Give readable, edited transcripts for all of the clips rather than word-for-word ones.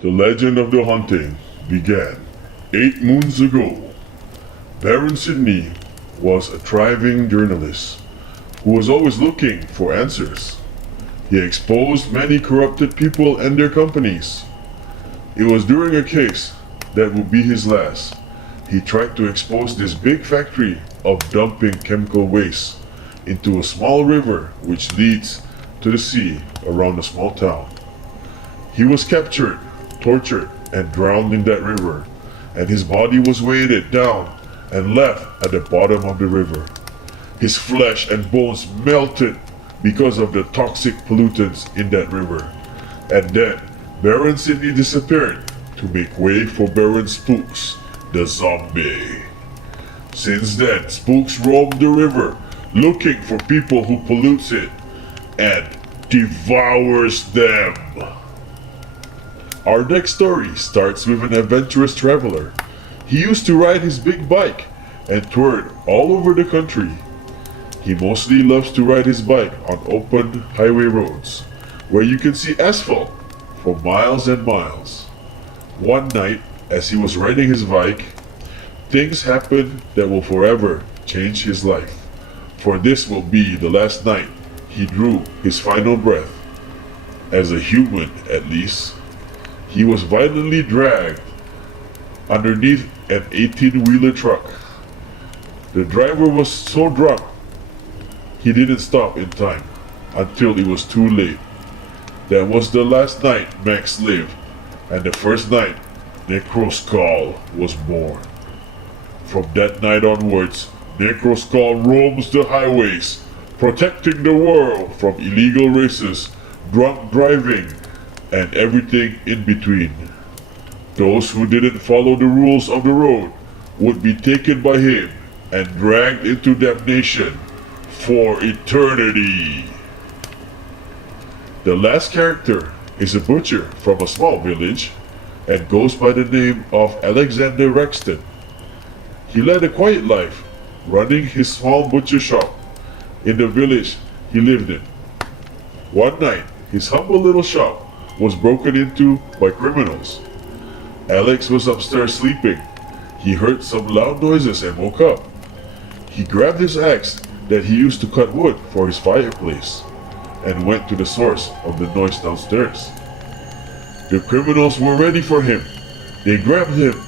The legend of the haunting began 8 moons ago. Baron Sydney was a thriving journalist who was always looking for answers. He exposed many corrupted people and their companies. It was during a case that would be his last. He tried to expose this big factory of dumping chemical waste into a small river which leads to the sea around a small town. He was captured, tortured, and drowned in that river, and his body was weighted down and left at the bottom of the river. His flesh and bones melted because of the toxic pollutants in that river. And then Baron Sydney disappeared to make way for Baron Spooks, the zombie. Since then, Spooks roam the river looking for people who pollutes it and devours them. Our next story starts with an adventurous traveler. He used to ride his big bike and toured all over the country. He mostly loves to ride his bike on open highway roads where you can see asphalt for miles and miles. One night, as he was riding his bike, things happened that will forever change his life. For this will be the last night he drew his final breath. As a human, at least. He was violently dragged underneath an 18-wheeler truck. The driver was so drunk, he didn't stop in time until it was too late. That was the last night Max lived, and the first night Necroskull was born. From that night onwards, Necroskull roams the highways, protecting the world from illegal races, drunk driving, and everything in between. Those who didn't follow the rules of the road would be taken by him and dragged into damnation for eternity. The last character is a butcher from a small village and goes by the name of Alexander Rexton. He led a quiet life, running his small butcher shop in the village he lived in. One night, his humble little shop was broken into by criminals. Alex was upstairs sleeping. He heard some loud noises and woke up. He grabbed his axe that he used to cut wood for his fireplace and went to the source of the noise downstairs. The criminals were ready for him. They grabbed him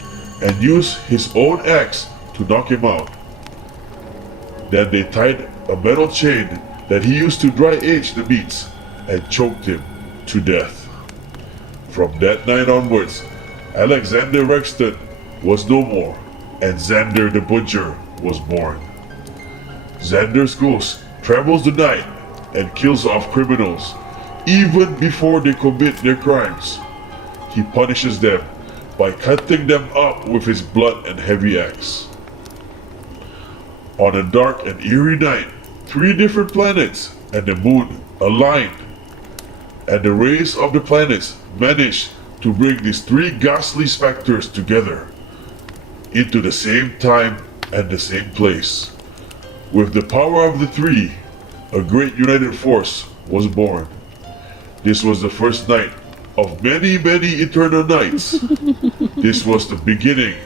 and used his own axe to knock him out. Then they tied a metal chain that he used to dry age the meats and choked him to death. From that night onwards, Alexander Rexton was no more, and Xander the Butcher was born. Xander's ghost travels the night and kills off criminals, even before they commit their crimes. He punishes them by cutting them up with his blunt and heavy axe. On a dark and eerie night, 3 different planets and the moon aligned, and the rays of the planets managed to bring these 3 ghastly specters together into the same time and the same place. With the power of the 3, a great united force was born. This was the first night of many, many eternal nights. This was the beginning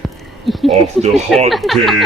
of the haunting.